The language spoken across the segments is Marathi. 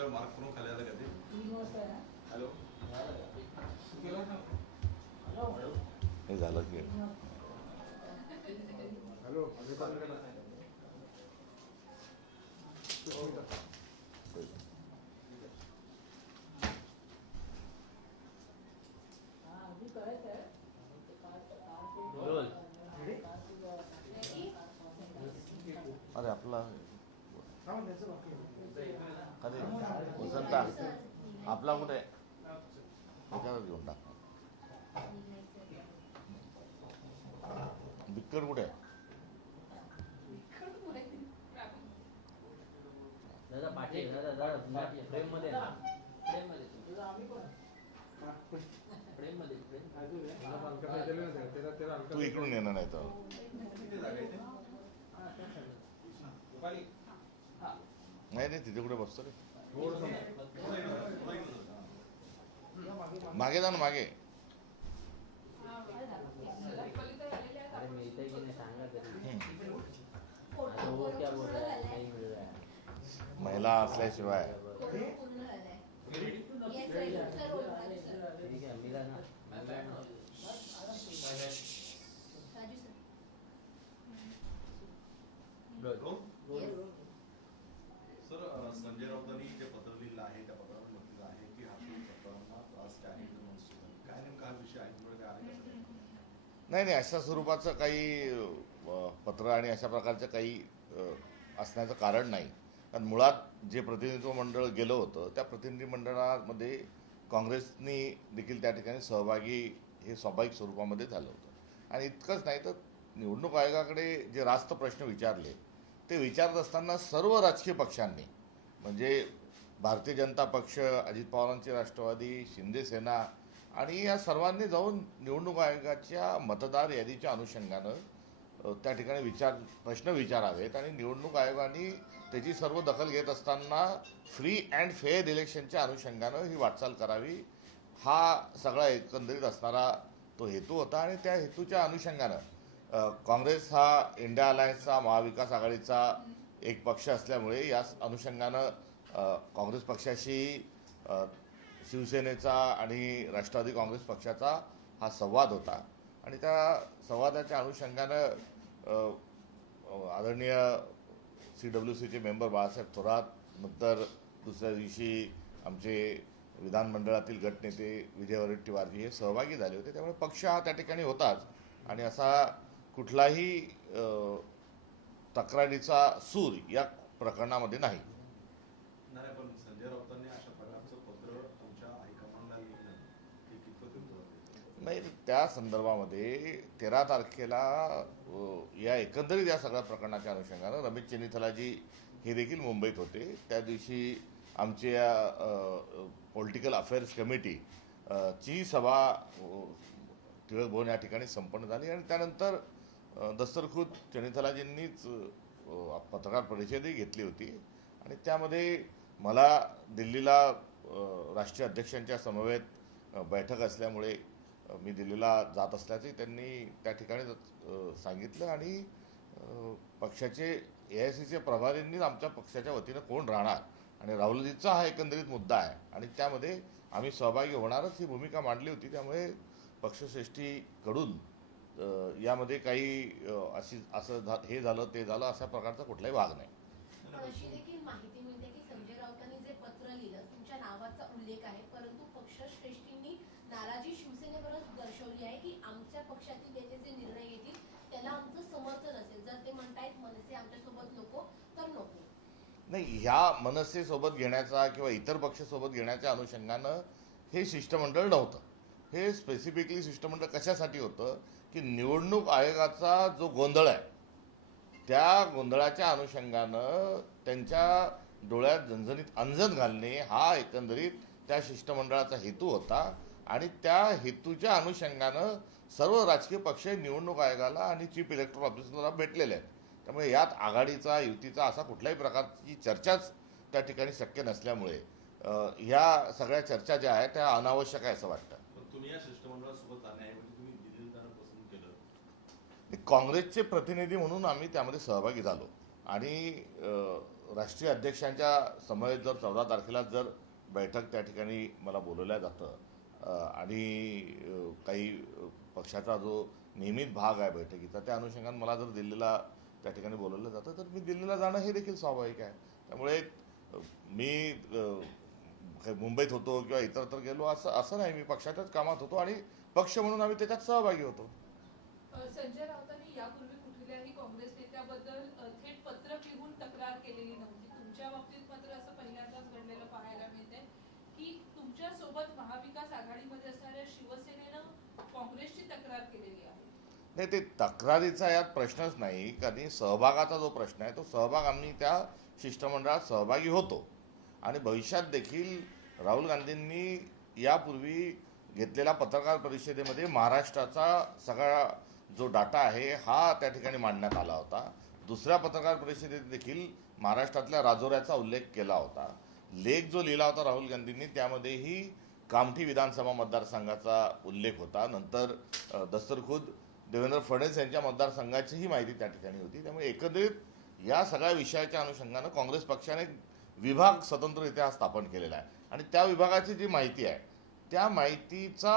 सगळं मार्क करून खाली आलं का ते? हॅलो हे झालं की. हॅलो अरे आपला हा त्याचं बाकी आहे. अरे वसंता आपला कुठे आहे? त्याच्यावर घेऊन टाक बिक्कर कुठे आहे दादा पाठी दादा दादा फ्रेममध्ये फ्रेममध्ये हा, तू इकडून येणार नाही तर. नाही नाही तिथे कुठे बसतो रे. मागे जा ना मागे. अरे की नाही सांगा तरी. आता क्या बोल है रहा है महिला असल्याशिवाय. सर संजय राऊतांनी जे पत्र लिहिलं आहे त्या पत्रात म्हटलेलं आहे की हा सत्तारांना त्रास काय काय नेमका हा विषय आहे नाही नाही अशा स्वरूपाचं काही पत्र आणि अशा प्रकारचं काही असण्याचं कारण नाही. कारण मुळात जे प्रतिनिधित्व मंडळ गेलं होतं त्या प्रतिनिधी मंडळामध्ये काँग्रेसनी देखील त्या ठिकाणी सहभागी हे स्वाभाविक स्वरूपामध्ये झालं होतं. आणि इतकंच नाही तर निवडणूक आयोगाकडे जे रास्त प्रश्न विचारले ते विचारत असताना सर्व राजकीय पक्षांनी म्हणजे भारतीय जनता पक्ष अजित पवारांची राष्ट्रवादी शिंदे सेना आणि या सर्वांनी जाऊन निवडणूक आयोगाच्या मतदार यादीच्या अनुषंगानं त्या ठिकाणी विचार प्रश्न विचारावेत आणि निवडणूक आयोगाने त्याची सर्व दखल घेत असताना फ्री अँड फेअर इलेक्शनच्या अनुषंगानं ही वाटचाल करावी. हा सगळा एकंदरीत असणारा तो हेतू होता आणि त्या हेतूच्या अनुषंगानं काँग्रेस हा इंडिया अलायन्सचा महाविकास आघाडीचा एक पक्ष असल्यामुळे या अनुषंगानं काँग्रेस पक्षाशी शिवसेनेचा आणि राष्ट्रवादी काँग्रेस पक्षाचा हा संवाद होता. आणि त्या संवादाच्या अनुषंगानं आदरणीय सी डब्ल्यू सीचे मेंबर बाळासाहेब थोरात नंतर दुसऱ्या दिवशी आमचे विधानमंडळातील गटनेते विजय वरट्टीवारजी हे सहभागी झाले होते. त्यामुळे पक्ष हा त्या ठिकाणी होताच. आणि असा कुठलाही तक्रारीचा सूर या प्रकरणामध्ये नाही. संजय राऊतांनी अशा प्रकारचं पत्र तुमच्या हायकमांडला लिहिलं. हे कितपत नाही त्या संदर्भामध्ये तेरा तारखेला या एकंदरीत या सगळ्या प्रकरणाच्या अनुषंगानं रमेश चेनिथलाजी हे देखील मुंबईत होते. त्या दिवशी आमची पॉलिटिकल अफेअर्स कमिटी ची सभा टिळक भवन या ठिकाणी संपन्न झाली आणि त्यानंतर दस्तरखुद चनिथलाजींनीच पत्रकार परिषदही घेतली होती. आणि त्यामध्ये मला दिल्लीला राष्ट्रीय अध्यक्षांच्या समवेत बैठक असल्यामुळे मी दिल्लीला जात असल्याचंही त्यांनी त्या ठिकाणी सांगितलं आणि पक्षाचे ए आय सीचे प्रभारींनीच आमच्या पक्षाच्या वतीनं कोण राहणार? आणि राहुलजीचा हा एकंदरीत मुद्दा आहे. आणि त्यामध्ये आम्ही सहभागी होणारच ही भूमिका मांडली होती. त्यामुळे पक्षश्रेष्ठीकडून यामध्ये काही अशी असं झा- हे झालं ते झालं अशा प्रकारचा कुठलाही भाग नाही. अशी देखील माहिती मिळते की संजय राऊतांनी जे पत्र लिहिलं तुमच्या नावाचा उल्लेख आहे परंतु नाराजी शिवसेनेवरच दर्शवली आहे की आमच्या पक्षातील नेते जे निर्णय घेतील त्याला आमचं समर्थन असेल. जर ते म्हणतायत मनसे आमच्यासोबत नको तर नको. नाही ह्या मनसेसोबत घेण्याचा किंवा इतर पक्षासोबत घेण्याच्या अनुषंगानं हे शिष्टमंडळ नव्हतं. हे स्पेसिफिकली शिष्टमंडळ कशासाठी होतं की निवडणूक आयोगाचा जो गोंधळ आहे त्या गोंधळाच्या अनुषंगानं त्यांच्या डोळ्यात झणझणीत अंजन घालणे हा एकंदरीत त्या शिष्टमंडळाचा हेतू होता. आणि त्या हेतूच्या अनुषंगानं सर्व राजकीय पक्ष निवडणूक आयोगाला आणि चीफ इलेक्टोरल ऑफिसरला भेटलेले आहेत. त्यामुळे यात आघाडीचा युतीचा असा कुठल्याही प्रकारची चर्चाच त्या ठिकाणी शक्य नसल्यामुळे ह्या सगळ्या चर्चा ज्या आहेत त्या अनावश्यक आहे असं वाटतं. तुम्ही या शिष्टमंडळासोबत काँग्रेसचे प्रतिनिधी म्हणून आम्ही त्यामध्ये सहभागी झालो. आणि राष्ट्रीय अध्यक्षांच्या समवेत जर चौदा तारखेला जर बैठक त्या ठिकाणी मला बोलवल्या जातं आणि काही पक्षाचा जो नियमित भाग आहे बैठकीचा त्या अनुषंगाने मला जर दिल्लीला त्या ठिकाणी बोलवलं जातं तर मी दिल्लीला जाणं हे देखील स्वाभाविक आहे. त्यामुळे मी काही मुंबईत होतो किंवा इतरत्र गेलो असं असं नाही. मी पक्षाच्याच कामात होतो आणि पक्ष म्हणून आम्ही त्याच्यात सहभागी होतो. संजय राऊतांनी यापूर्वी कुठल्याही काँग्रेस नेत्याबद्दल थेट पत्र लिहून तक्रार केलेली नव्हती. तुमच्या बाबतीत मात्र असं पहिल्यांदाच घडलेलं पाहायला मिळतंय की सोबत महाविकास आघाडीमध्ये असणाऱ्या शिवसेनेनं काँग्रेसची तक्रार केलेली आहे. नाही ते तक्रारीचा यात प्रश्नच नाही. कारण सहभागाचा जो प्रश्न आहे तो सहभाग आम्ही त्या शिष्टमंडळात सहभागी होतो. आणि भविष्यात देखील राहुल गांधींनी यापूर्वी घेतलेल्या पत्रकार परिषदेमध्ये महाराष्ट्राचा सगळा जो डाटा आहे हा त्या ठिकाणी मांडण्यात आला होता. दुसऱ्या पत्रकार परिषदेत देखील महाराष्ट्रातल्या राजोऱ्याचा उल्लेख केला होता. लेख जो लिहिला होता राहुल गांधींनी त्यामध्येही कामठी विधानसभा मतदारसंघाचा उल्लेख होता. नंतर दस्तरखुद देवेंद्र फडणवीस यांच्या मतदारसंघाचीही माहिती त्या ठिकाणी होती. त्यामुळे एकत्रित या सगळ्या विषयाच्या अनुषंगानं काँग्रेस पक्षाने विभाग स्वतंत्ररित्या स्थापन केलेला आहे. आणि त्या विभागाची जी माहिती आहे त्या माहितीचा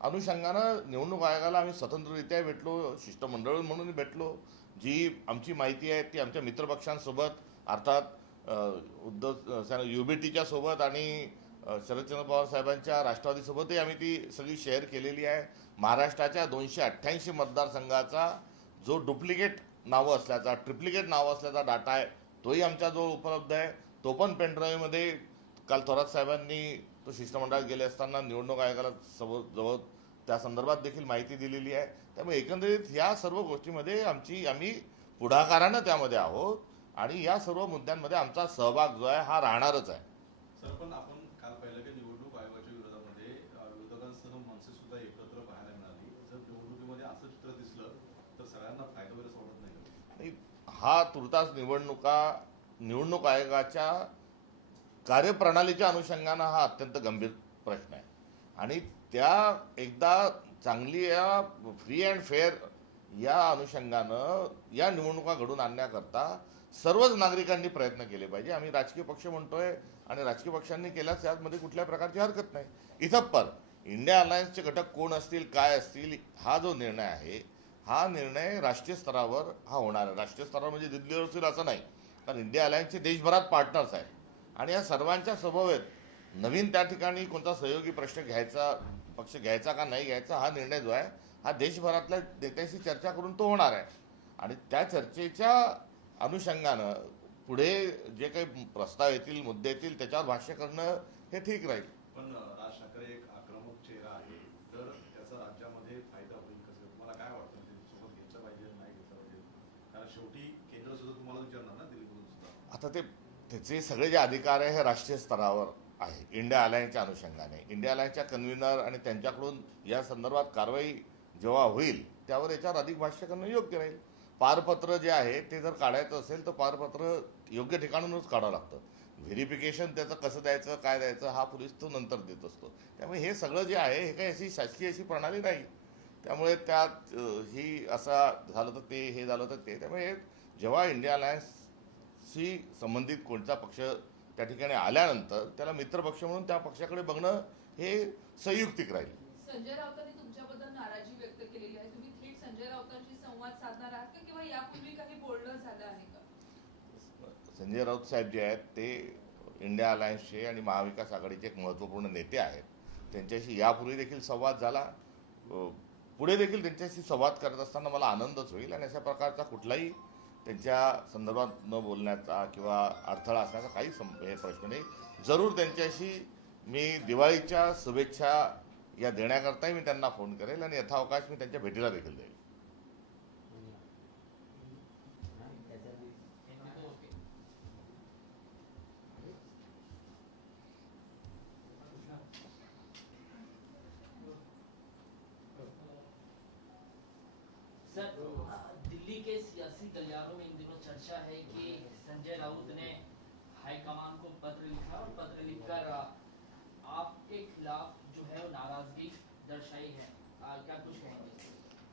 अनुषंगानं निवडणूक आयोगाला आम्ही स्वतंत्ररित्या भेटलो शिष्टमंडळ म्हणून भेटलो. जी आमची माहिती आहे ती आमच्या मित्रपक्षांसोबत अर्थात उद्धव यू बी टीच्या सोबत आणि शरदचंद्र पवार साहेबांच्या राष्ट्रवादीसोबतही आम्ही ती सगळी शेअर केलेली आहे. महाराष्ट्राच्या दोनशे अठ्ठ्याऐंशी मतदारसंघाचा जो डुप्लिकेट नावं असल्याचा ट्रिप्लिकेट नावं असल्याचा डाटा आहे तोही आमच्याजवळ उपलब्ध आहे. तो पण पेनड्राईव्हमध्ये काल थोरात साहेबांनी तो शिष्टमंडळात गेले असताना निवडणूक आयोगाला समोर जवळ त्या संदर्भात देखील माहिती दिलेली आहे. त्यामुळे एकंदरीत ह्या सर्व गोष्टीमध्ये आमची आम्ही पुढाकारानं त्यामध्ये आहोत. आणि या सर्व मुद्द्यांमध्ये आमचा सहभाग जो आहे हा राहणारच आहे. सर पण आपण काल पाहिलं की निवडणूक आयोगाच्या विरोधामध्ये विरोधकांसह मनसे सुद्धा एकत्र पाहायला मिळाली. जर निवडणुकीमध्ये असं चित्र दिसलं तर सगळ्यांना फायदा असं वाटत नाही हा तुर्तास निवडणुका निवडणूक आयोगाच्या कार्यप्रणालीच्या अनुषंगानं हा अत्यंत गंभीर प्रश्न आहे. आणि त्या एकदा चांगली या फ्री अँड फेअर या अनुषंगानं या निवडणुका घडून आणण्याकरता सर्वच नागरिकांनी प्रयत्न केले पाहिजे. आम्ही राजकीय पक्ष म्हणतोय आणि राजकीय पक्षांनी केल्यास यामध्ये कुठल्या प्रकारची हरकत नाही. इथं पर इंडिया अलायन्सचे घटक कोण असतील काय असतील हा जो निर्णय आहे हा निर्णय राष्ट्रीय स्तरावर हा होणार आहे. राष्ट्रीय स्तरावर म्हणजे दिल्लीवर असेल असं नाही. कारण इंडिया अलायन्सचे देशभरात पार्टनर्स आहेत. आणि या सर्वांच्या स्वभावेत नवीन त्या ठिकाणी कोणता सहयोगी प्रश्न घ्यायचा पक्ष घ्यायचा का नाही घ्यायचा हा निर्णय जो आहे हा देशभरातल्या नेत्याशी चर्चा करून तो होणार आहे. आणि त्या चर्चेच्या अनुषंगानं पुढे जे काही प्रस्ताव येतील मुद्दे येतील त्याच्यावर भाष्य करणं हे ठीक राहील. पण राज ठाकरे एक आक्रमक चेहरा आहे तर त्याचा राज्यामध्ये फायदा होईल कसं? तुम्हाला काय वाटतं? ते सोबत घेतलं पाहिजे नाही घेतलं पाहिजे? कारण शेवटी केंद्र सुद्धा तुम्हाला विचारणार ना दिल्लीमधून सुद्धा. आता ते त्याचे सगळे जे अधिकार आहे हे राष्ट्रीय स्तरावर आहे इंडिया अलायन्सच्या अनुषंगाने. इंडिया अलायन्सच्या कन्व्हिनर आणि त्यांच्याकडून या संदर्भात कारवाई जेव्हा होईल त्यावर याच्यावर अधिक भाष्य करणं योग्य राहील. पारपत्र जे आहे ते जर काढायचं असेल तर पारपत्र योग्य ठिकाणाहूनच काढावं लागतं. व्हेरिफिकेशन त्याचं कसं द्यायचं काय द्यायचं हा पोलीस तो नंतर देत असतो. त्यामुळे हे सगळं जे आहे हे काही अशी शासकीय अशी प्रणाली नाही. त्यामुळे त्यात ही असा झालं तर ते हे झालं तर ते. त्यामुळे जेव्हा इंडिया अलायन्सशी संबंधित कोणता पक्ष त्या ठिकाणी आल्यानंतर त्याला मित्रपक्ष म्हणून त्या पक्षाकडे बघणं हे संयुक्तिक राहील. संजय राऊतांनी तुमच्याबद्दल नाराजी व्यक्त केलेली आहे. तुम्ही थेट संजय राऊतांशी संवाद साधणार आहात यापूर्वी काही बोलणं झालं आहे का? संजय राऊत साहेब जे आहेत ते इंडिया अलायन्सचे आणि महाविकास आघाडीचे एक महत्त्वपूर्ण नेते आहेत. त्यांच्याशी यापूर्वी देखील संवाद झाला. पुढे देखील त्यांच्याशी संवाद करत असताना मला आनंदच होईल आणि अशा प्रकारचा कुठलाही त्यांच्या संदर्भात न बोलण्याचा किंवा अडथळा असण्याचा काही सं हे प्रश्न नाही. जरूर त्यांच्याशी मी दिवाळीच्या शुभेच्छा या देण्याकरताही मी त्यांना फोन करेल आणि यथावकाश मी त्यांच्या भेटीला देखील देईल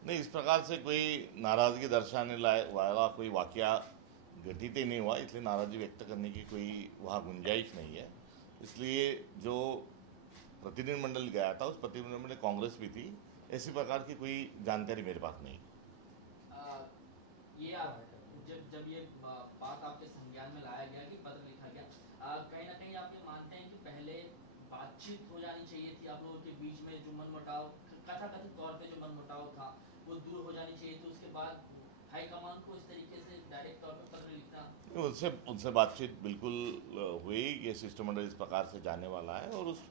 नहीं इस प्रकार से कोई नाराज़गी दर्शाने लायक वाला कोई वाकया घटित ही नहीं हुआ इसलिए नाराज़गी व्यक्त करने की कोई वहाँ गुंजाइश नहीं है। इसलिए जो प्रतिनिधिमंडल गया था उस प्रतिनिधिमंडल में कांग्रेस भी थी ऐसी प्रकार की कोई जानकारी मेरे पास नहीं। आ, ये जब जब ये बात आपके संज्ञान में लाया गया कि पत्र लिखा गया कहीं ना कहीं आप ये मानते हैं कि पहले बातचीत हो जानी चाहिए थी आप लोगों के बीच में जो कथाकथित तौर जो मनमुटाव था वो दूर हो जानी चाहिए थी उसके बाद हाईकमान को इस तरीके से डायरेक्ट तौर पे पत्र लिखना उनसे उनसे बातचीत बिल्कुल हुई ये शिष्टमंडल इस प्रकार से जाने वाला है और उस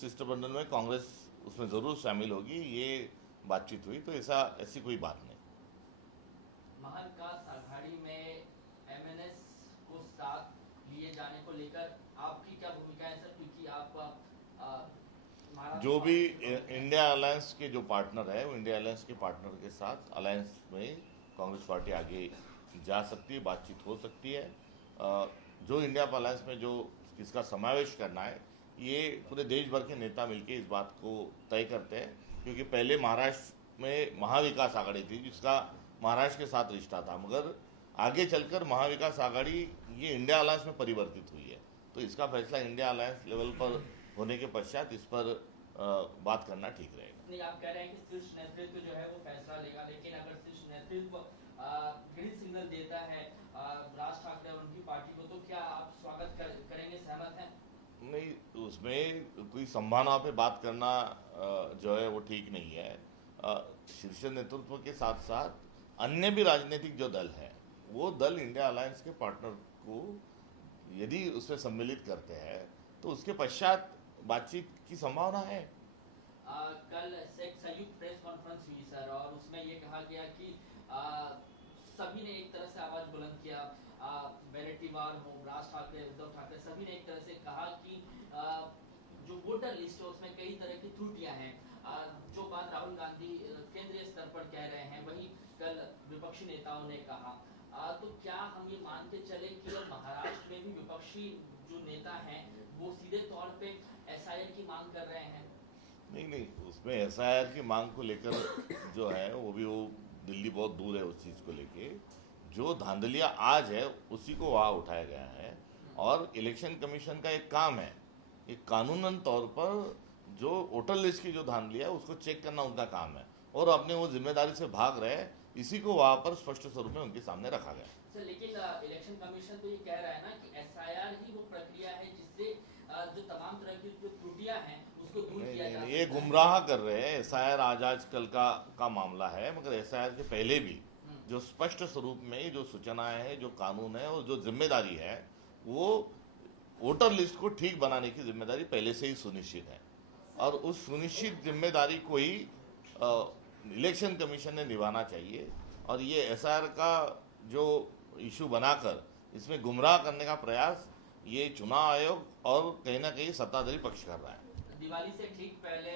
शिष्टमंडल में कांग्रेस उसमें ज़रूर शामिल होगी ये बातचीत हुई तो ऐसा ऐसी कोई बात नहीं। महाविकास आघाड़ी में एमएनएस को साथ लिए जाने को लेकर आपकी क्या भूमिका है सर क्योंकि आप आ, महाराष्ट्र जो भी इंडिया अलायंस के जो पार्टनर है, वो इंडिया अलायंस के पार्टनर के साथ अलायंस में कांग्रेस पार्टी आगे जा सकती है, बातचीत हो सकती है। जो इंडिया अलायंस में जो इसका समावेश करना है, ये पूरे देश भर के नेता मिलके इस बात को तय करते हैं, क्योंकि पहले महाराष्ट्र में महाविकास आघाड़ी थी, जिसका महाराष्ट्र के साथ रिश्ता था, मगर आगे चलकर महाविकास आघाड़ी ये इंडिया अलायंस में परिवर्तित हुई है। तो इसका फैसला इंडिया अलायंस लेवल पर होने के पश्चात इस पर बात करना ठीक रहेगा। नहीं आप कह रहे हैं कि शीर्ष नेतृत्व जो है वो फैसला लेगा लेकिन अगर शीर्ष नेतृत्व ग्रीन सिग्नल देता है राज ठाकरे और उनकी पार्टी को तो क्या आप स्वागत कर, करेंगे सहमत हैं? नहीं उसमें कोई संभावना पे बात करना जो है वो ठीक नहीं है। शीर्ष नेतृत्व के साथ साथ अन्य भी राजनीतिक जो दल है वो दल इंडिया अलायंस के पार्टनर को यदि उसमें सम्मिलित करते हैं तो उसके पश्चात बातचीत की संभावना है? आ, कल संयुक्त प्रेस कॉन्फ्रेंस हुई सर और उसमें ये कहा गया कि आ, सभी ने एक तरह से आवाज़ बुलंद किया। हो राज ठाकरे उद्धव ठाकरे सभी ने एक तरह से कहा कि आ, जो वोटर लिस्ट है उसमें कई तरह की त्रुटियाँ हैं। जो बात राहुल गांधी केंद्रीय स्तर पर कह रहे हैं वही कल विपक्षी नेताओं ने कहा। आ, तो क्या हम ये मान के चले कि महाराष्ट्र में भी विपक्षी जो नेता हैं वो सीधे तौर पे एसआईआर की मांग कर रहे हैं। नहीं नहीं उसमें एस की मांग को लेकर जो है वो भी वो दिल्ली बहुत दूर है उस चीज़ को लेके। जो धांधलिया आज है उसी को वहाँ उठाया गया है। और इलेक्शन कमीशन का एक काम है एक कानूनन तौर पर जो वोटर लिस्ट की जो धांधलिया है उसको चेक करना उनका काम है। और अपने वो ज़िम्मेदारी से भाग रहे इसी को वहाँ पर स्पष्ट स्वरूप में उनके सामने रखा गया। सर लेकिन इलेक्शन कमीशन तो ये कह रहा है ना कि एसआईआर ही वो जो तमाम तरह की जो त्रुटियाँ हैं उसको दूर किया ये गुमराह कर रहे हैं। एस आई आर आज आज कल का का मामला है मगर एस आई आर के पहले भी हम्म। जो स्पष्ट स्वरूप में जो सूचनाएँ हैं जो कानून है और जो ज़िम्मेदारी है वो वोटर लिस्ट को ठीक बनाने की ज़िम्मेदारी पहले से ही सुनिश्चित है। और उस सुनिश्चित ज़िम्मेदारी को ही इलेक्शन कमीशन ने निभाना चाहिए। और ये एस का जो इशू बनाकर इसमें गुमराह करने का प्रयास ये चुनाव आयोग और कहीं ना कहीं सत्ताधारी पक्ष कर रहा है। दिवाली से ठीक पहले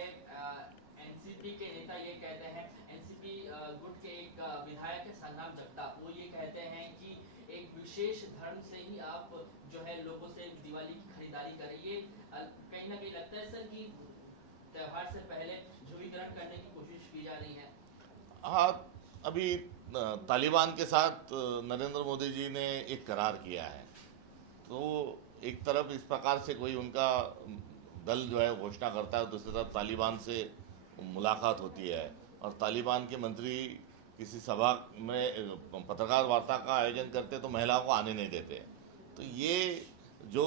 एनसीपी के नेता ये कहते हैं एनसीपी गुट के एक विधायक है संग्राम जगताप वो ये कहते हैं कि एक विशेष धर्म से ही आप जो है लोगों से दिवाली की खरीदारी करें। ये अ, कहीं ना कहीं लगता है सर कि त्योहार से पहले ध्रुवीकरण करने की कोशिश की जा रही है। हाँ अभी तालिबान के साथ नरेंद्र मोदी जी ने एक करार किया है। तो एक तरफ़ इस प्रकार से कोई उनका दल जो है घोषणा करता है दूसरी तरफ़ तालिबान से मुलाकात होती है। और तालिबान के मंत्री किसी सभा में पत्रकार वार्ता का आयोजन करते तो महिलाओं को आने नहीं देते। तो ये जो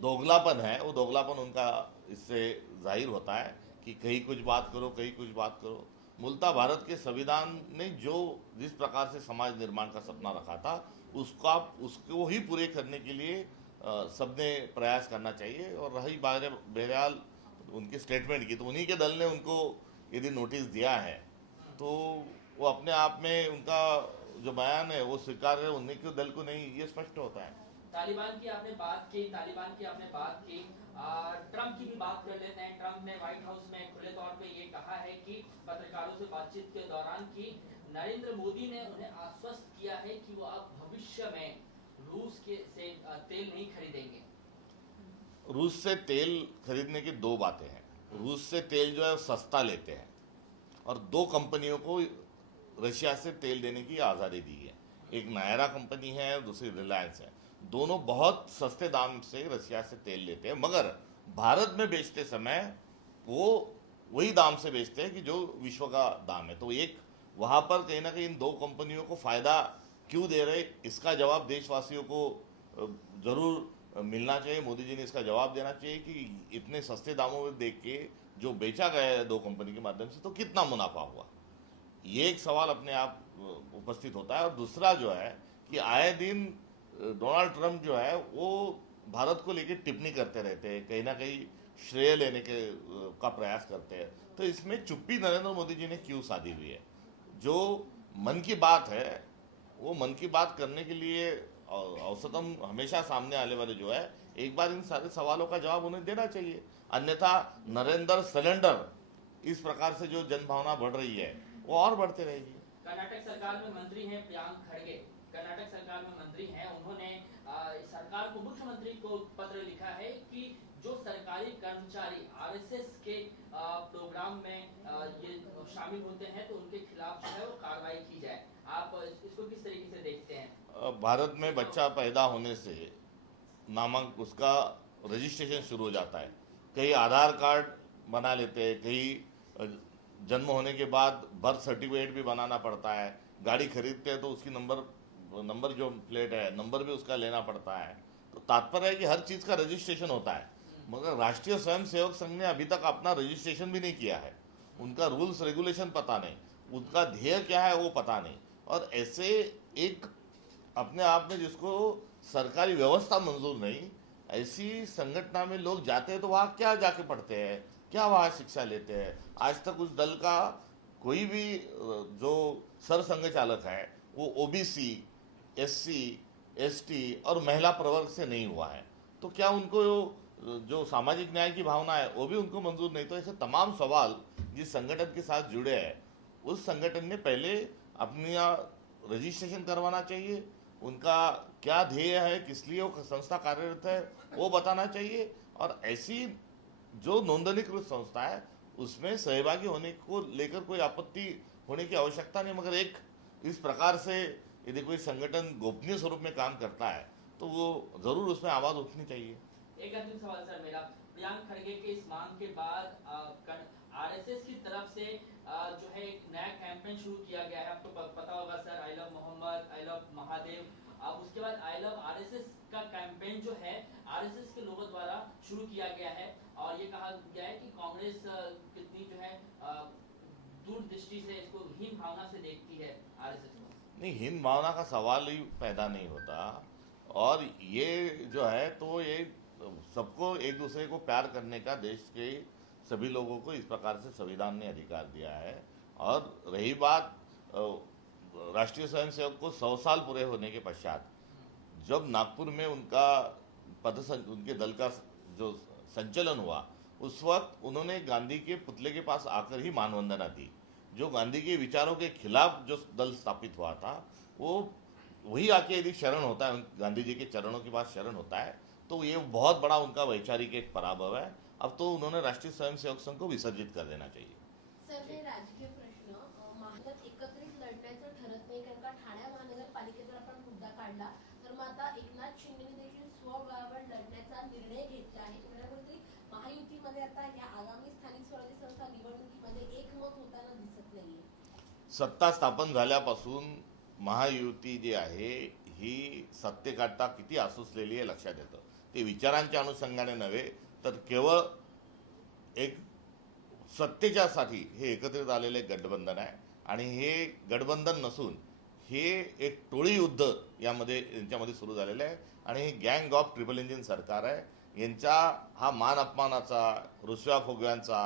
दोगलापन है, वो दोगलापन उनका इससे ज़ाहिर होता है कि कहीं कुछ बात करो, कहीं कुछ बात करो। मूलतः भारत के संविधान ने जो जिस प्रकार से समाज निर्माण का सपना रखा था उसका उसको ही पूरे करने के लिए सबने प्रयास करना चाहिए। और रही बारे बहरहाल उनके स्टेटमेंट की तो उन्हीं के दल ने उनको यदि नोटिस दिया है। तो वो अपने आप में उनका जो बयान है वो स्वीकार है उन्हीं के दल को नहीं ये स्पष्ट होता है। तालिबान की आपने बात की तालिबान की आपने बात की। आ, ट्रंप की भी बात कर लेते हैं। ट्रंप ने व्हाइट हाउस में खुले तौर पे ये कहा है कि पत्रकारों से बातचीत के दौरान कि नरेंद्र मोदी ने उन्हें आश्वस्त किया है कि वो अब भविष्य में रूस के से तेल नहीं खरीदेंगे। रूस से तेल खरीदने की दो बातें हैं। रूस से तेल जो है सस्ता लेते हैं। और दो कंपनियों को रशिया से तेल देने की आज़ादी दी है। एक नायरा कंपनी है, दूसरी रिलायंस है। दोनों बहुत सस्ते दाम से रशिया से तेल लेते हैं। मगर भारत में बेचते समय वो वही दाम से बेचते हैं कि जो विश्व का दाम है। तो एक, वहाँ पर कहीं ना कहीं इन दो कंपनियों को फ़ायदा क्यों दे रहे? इसका जवाब देशवासियों को ज़रूर मिलना चाहिए। मोदी जी ने इसका जवाब देना चाहिए कि इतने सस्ते दामों में देख के जो बेचा गया है दो कंपनी के माध्यम से तो कितना मुनाफा हुआ? ये एक सवाल अपने आप उपस्थित होता है। और दूसरा जो है कि आए दिन डोनाल्ड ट्रंप जो है, वो भारत को लेकर टिप्पणी करते रहते हैं, कहीं ना कहीं श्रेय लेने के का प्रयास करते हैं। तो इसमें चुप्पी नरेंद्र मोदी जी ने क्यों साधी हुई है? जो मन की बात है वो मन की बात करने के लिए औसतम हमेशा सामने आने वाले जो है, एक बार इन सारे सवालों का जवाब उन्हें देना चाहिए। अन्यथा नरेंद्र सिलेंडर, इस प्रकार से जो जनभावना बढ़ रही है, वो और बढ़ते रहेगी। कर्नाटक सरकार में मंत्री हैं प्रियांक खड़गे। कर्नाटक सरकार में मंत्री हैं, उन्होंने सरकार को मुख्यमंत्री को पत्र लिखा है कि जो सरकारी कर्मचारी आरएसएस के प्रोग्राम में ये शामिल होते हैं तो उनके खिलाफ जो है वो कार्रवाई की जाए। आप इस- इसको किस तरीके से देखते हैं? भारत में बच्चा पैदा होने से नामांक, उसका रजिस्ट्रेशन शुरू हो जाता है। कई आधार कार्ड बना लेते हैं कई जन्म होने के बाद बर्थ सर्टिफिकेट भी बनाना पड़ता है। गाड़ी खरीदते हैं तो उसकी नंबर नंबर जो प्लेट है नंबर भी उसका लेना पड़ता है। तो तात्पर्य है कि हर चीज़ का रजिस्ट्रेशन होता है। मगर राष्ट्रीय स्वयं सेवक संघ ने अभी तक अपना रजिस्ट्रेशन भी नहीं किया है। उनका रूल्स रेगुलेशन पता नहीं। उनका ध्येय क्या है वो पता नहीं। और ऐसे एक अपने आप में जिसको सरकारी व्यवस्था मंजूर नहीं, ऐसी संगठना में लोग जाते हैं तो वहाँ क्या जाके पढ़ते हैं? क्या वहाँ शिक्षा लेते हैं? आज तक उस दल का कोई भी जो सर संघ चालक है, वो ओबीसी एससी एसटी और महिला प्रवर्ग से नहीं हुआ है। तो क्या उनको जो सामाजिक न्याय की भावना है, वो भी उनको मंजूर नहीं? तो ऐसे तमाम सवाल जिस संगठन के साथ जुड़े हैं, उस संगठन ने पहले अपनी रजिस्ट्रेशन करवाना चाहिए। उनका क्या ध्येय है, किस लिए वो संस्था कार्यरत है, वो बताना चाहिए। और ऐसी जो नोंदणीकृत संस्था है, उसमें सहभागी होने को लेकर कोई आपत्ति होने की आवश्यकता नहीं। मगर एक इस प्रकार से यदि कोई संगठन गोपनीय स्वरूप में काम करता है तो वो ज़रूर उसमें आवाज़ उठनी चाहिए। एक अंतिम सवाल, सर, मेरा। प्रियांक खड़गे के इस मांग के बाद आरएसएस की तरफ़ से जो है एक नया कैंपेन शुरू किया गया है आपको प- पता होगा sir I love Muhammad I love Mahadev. अब उसके बाद आई लव आरएसएस का कैंपेन जो है आरएसएस के लोगों द्वारा शुरू किया गया है। और ये कहा गया है कि कांग्रेस कितनी जो है अ, दूरदृष्टि से इसको हीन भावना से देखती है आरएसएस को। नहीं हिंद भावना का सवाल ही पैदा नहीं होता। और ये जो है तो ये सबको एक दूसरे को प्यार करने का देश के सभी लोगों को इस प्रकार से संविधान ने अधिकार दिया है। और रही बात राष्ट्रीय स्वयंसेवक को सौ साल पूरे होने के पश्चात, जब नागपुर में उनका पद उनके दल का जो संचलन हुआ, उस वक्त उन्होंने गांधी के पुतले के पास आकर ही मानवंदना दी। जो गांधी के विचारों के खिलाफ जो दल स्थापित हुआ था, वो वही आके यदि शरण होता है, गांधी जी के चरणों के पास शरण होता है तो ये बहुत बड़ा उनका वैचारिक एक पराभव है। अब तो उन्होंने राष्ट्रीय स्वयंसेवक संघ को विसर्जित कर देना चाहिए। सर हे राजकीय प्रश्न अ, महाराष्ट्रात एकत्रित लढण्याचं ठरत नाही कारण का ठाणे महानगरपालिकेचा आपण मुद्दा काढला तर मग आता एकनाथ शिंदेने देखील स्वबळावर लढण्याचा निर्णय घेतला आहे. तुम्हाला कुठेतरी महायुतीमध्ये आता या आगामी स्थानिक स्वराज्य संस्था निवडणुकीमध्ये एकमत होताना दिसत नाहीये. सत्ता स्थापन झाल्यापासून महायुती जी आहे ही सत्तेकाठता किती आसुसलेली आहे लक्षात येतं. ते विचारांच्या अनुषंगाने नव्हे तर केवळ एक सत्तेच्यासाठी हे एकत्रित आलेले गठबंधन आहे. आणि हे गठबंधन नसून हे एक टोळी युद्ध यामध्ये यांच्यामध्ये सुरू झालेलं आहे. आणि हे गँग ऑफ ट्रिपल इंजिन सरकार आहे. यांचा हा मान अपमानाचा रुसव्या फुगव्यांचा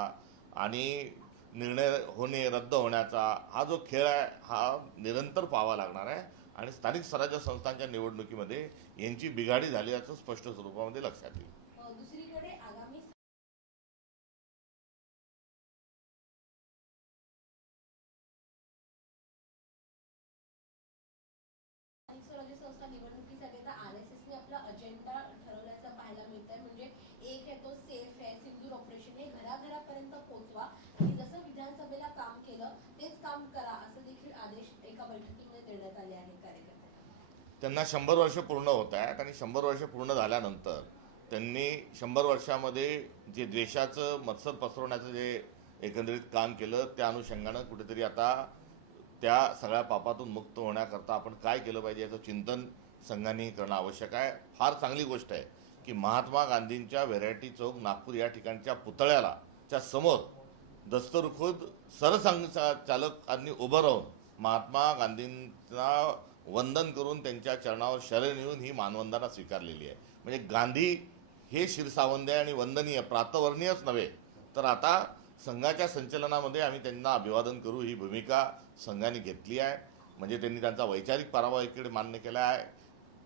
आणि निर्णय होणे रद्द होण्याचा हा जो खेळ आहे हा निरंतर पाहावा लागणार आहे. आणि स्थानिक स्वराज्य संस्थांच्या निवडणुकीमध्ये यांची बिघाडी झाली याचं स्पष्ट स्वरूपामध्ये लक्षात येईल अ, दुसरीकडे आगामी स्थानिक स्वराज्य संस्था निवडणुकीसाठी आता आर एस एसने आपला अजेंडा ठरवल्याचं पाहायला मिळत आहे म्हणजे एक आहे तो सेफ आहे सिंदूर ऑपरेशन हे घराघरापर्यंत पोहोचवा आणि जसं विधानसभेला काम केलं तेच काम करा असं देखील आदेश एका बैठकीमध्ये देण्यात आले आहेत कार्यकर्त्यांना त्यांना शंभर वर्ष पूर्ण होत आहेत आणि शंभर वर्ष पूर्ण झाल्यानंतर त्यांनी शंभर वर्षामध्ये जे द्वेषाचं मत्सर पसरवण्याचं जे एकंदरीत काम केलं त्या अनुषंगानं कुठेतरी आता त्या सगळ्या पापातून मुक्त होण्याकरता आपण काय केलं पाहिजे याचं चिंतन संघाने करणं आवश्यक आहे. फार चांगली गोष्ट आहे की महात्मा गांधींच्या व्हेरायटी चौक नागपूर या ठिकाणच्या पुतळ्याला च्या समोर दस्तरखुद सरसंघ चालकांनी उभं राहून महात्मा गांधींना वंदन करून त्यांच्या चरणावर शरण येऊन ही मानवंदना स्वीकारलेली आहे. म्हणजे गांधी हे शिरसावंद्य आणि वंदनीय प्रातवर्णीयच नव्हे. तर आता संघाच्या संचलनामध्ये आम्ही त्यांना अभिवादन करू. ही भूमिका संघाने घेतली आहे. म्हणजे त्यांनी त्यांचा वैचारिक पराभव इकडे मान्य केला आहे.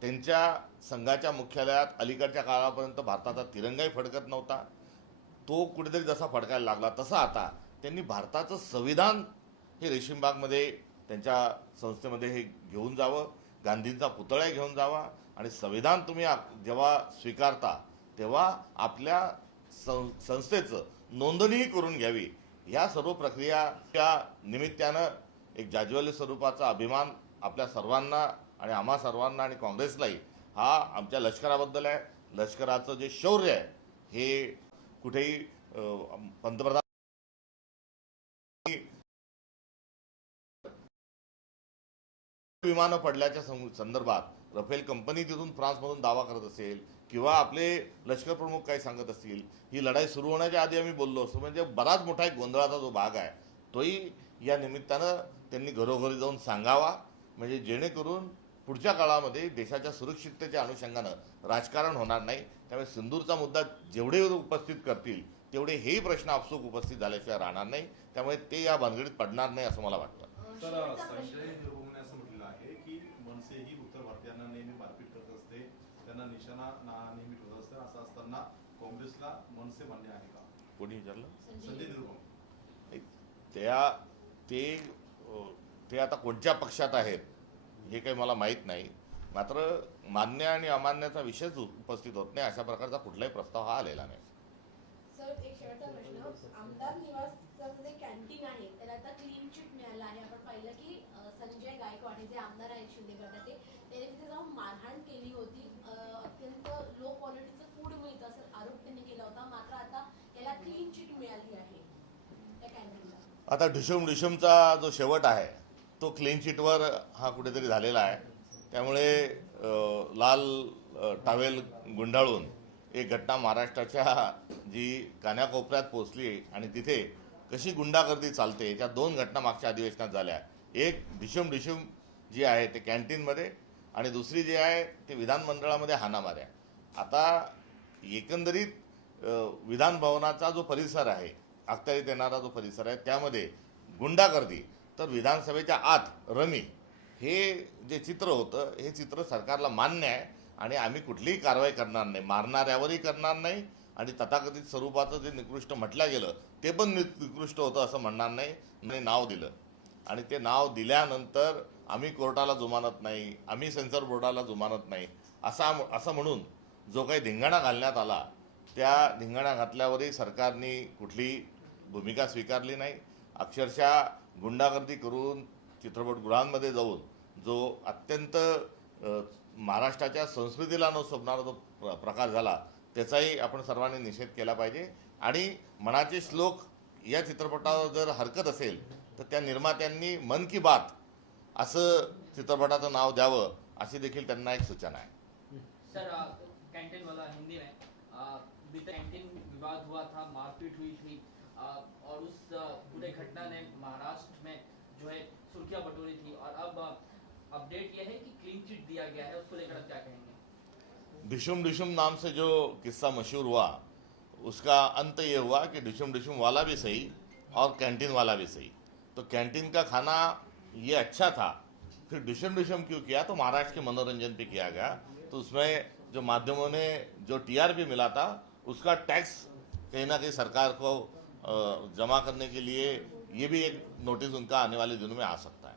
त्यांच्या संघाच्या मुख्यालयात अलीकडच्या काळापर्यंत भारताचा तिरंगाही फडकत नव्हता. तो कुठेतरी जसा फडकायला लागला तसा आता त्यांनी भारताचं संविधान हे रेशीमबागमध्ये त्यांच्या संस्थेमध्ये हे घेऊन जावं गांधींचा पुतळा घेऊन जावा आणि संविधान तुम्ही आप- जेव्हा स्वीकारता तेव्हा आपल्या सं संस्थेचं नोंदणीही करून घ्यावी. ह्या सर्व प्रक्रियाच्या निमित्तानं एक जाज्वल्य स्वरूपाचा अभिमान आपल्या सर्वांना आणि आम्हा सर्वांना आणि काँग्रेसलाही हा आमच्या लष्कराबद्दल आहे. लष्कराचं जे शौर्य आहे हे कुठेही पंतप्रधान विमानं पडल्याच्या सं- संदर्भात रफेल कंपनी तिथून फ्रान्समधून दावा करत असेल किंवा आपले लष्कर प्रमुख काही सांगत असतील ही लढाई सुरू होण्याच्या आधी आम्ही बोललो असतो. म्हणजे बराच मोठा एक गोंधळाचा जो भाग आहे तोही या निमित्तानं त्यांनी घरोघरी जाऊन सांगावा. म्हणजे जेणेकरून पुढच्या काळामध्ये देशाच्या सुरक्षिततेच्या अनुषंगानं राजकारण होणार नाही. त्यामुळे सिंदूरचा मुद्दा जेवढे उपस्थित करतील तेवढे हेही प्रश्न आपसूक उपस्थित झाल्याशिवाय राहणार नाही. त्यामुळे ते या भानगडीत पडणार नाही असं मला वाटतं अं, तर शेवटचा प्रश्न संजय निरुपमने असं म्हटलेलं आहे की मनसे ही उत्तर भारतीयांना नेहमी मारपीट करत असते त्यांना निशाणा ना- नेहमी ठेवत असते असं असताना आहे का? कोणी विचारलं? संजय संजय निरुपम त्या ते ते आता कोणत्या पक्षात आहेत हे काही मला माहीत नाही. मात्र मान्य आणि अमान्याचा विषयच उपस्थित होत नाही अशा प्रकारचा कुठलाही प्रस्ताव हा आलेला नाही. सर एक शेवटचा प्रश्न. आमदार निवासचं जे कॅन्टीन आहे त्याला आता क्लीन चिट मिळालं आहे. आपण पाहिलं की अं, संजय गायकवाड हे जे आमदार आहेत शिंदे गटाचे त्याने तिथे जाऊन मारहाण केली होती अं, अत्यंत लो क्वालिटीचं फूड मिळतं असं आरोप त्यांनी केला होता मात्र आता याला क्लीन चिट मिळाली आहे त्या कॅन्टीनला आता ढुशम ढिशुमचा जो शेवट आहे तो क्लीन चिटवर हा कुठेतरी झालेला आहे. त्यामुळे लाल टावेल गुंडाळून एक घटना महाराष्ट्राच्या जी कान्याकोपऱ्यात पोचली आणि तिथे कशी गुंडागर्दी चालते याच्या दोन घटना मागच्या अधिवेशनात झाल्या. एक ढिशुम ढिशुम जी आहे ते कॅन्टीनमध्ये आणि दुसरी जी आहे ते विधानमंडळामध्ये हाणामाऱ्या. आता एकंदरीत विधानभवनाचा विधान भवनाचा जो परिसर आहे अखत्यारीत येणारा जो परिसर आहे त्यामध्ये गुंडागर्दी. तर विधानसभेच्या आत रमी हे जे चित्र होतं हे चित्र सरकारला मान्य आहे आणि आम्ही कुठलीही कारवाई करणार नाही. मारणाऱ्यावरही करणार नाही आणि तथाकथित स्वरूपाचं जे निकृष्ट म्हटलं गेलं ते पण नि- निकृष्ट होतं असं म्हणणार नाही. नाव दिलं. आणि ते नाव दिल्यानंतर आम्ही कोर्टाला जुमानत नाही आम्ही सेन्सर बोर्डाला जुमानत नाही. असा असं म्हणून जो काही धिंगाणा घालण्यात आला त्या धिंगाणा घातल्यावरही सरकारने कुठली भूमिका स्वीकारली नाही. अक्षरशः गुंडागर्दी करून चित्रपटगृहांमध्ये जाऊन जो अत्यंत महाराष्ट्राच्या संस्कृतीला न शोभणारा जो प्र- प्रकार झाला त्याचाही आपण सर्वांनी निषेध केला पाहिजे. आणि मनाचे श्लोक या चित्रपटावर जर हरकत असेल तर त्या निर्मात्यांनी मन की बात असं चित्रपटाचं नाव द्यावं अशी देखील त्यांना एक सूचना आहे. सर कैंटीन वाला हिंदी नाही कैंटीन विवाद हुआ था, मारपीट हुई थी और उस पूरे घटना ने महाराष्ट्र में जो है सुर्खियाँ बटोरी थी। और अब अपडेट यह है कि क्लीन चिट दिया गया है, उसको लेकर आप क्या कहेंगे? डिशुम डिशुम नाम से जो किस्सा मशहूर हुआ, उसका अंत ये हुआ कि डिशुम डिशुम वाला भी सही और कैंटीन वाला भी सही। तो कैंटीन का खाना ये अच्छा था, फिर डिशम डिशम क्यों किया? तो महाराष्ट्र के मनोरंजन पे किया गया। तो उसमें जो माध्यमों ने जो टीआरपी मिला था उसका टैक्स कहीं ना कहीं सरकार को जमा करने के लिए ये भी एक नोटिस उनका आने वाले दिनों में आ सकता है।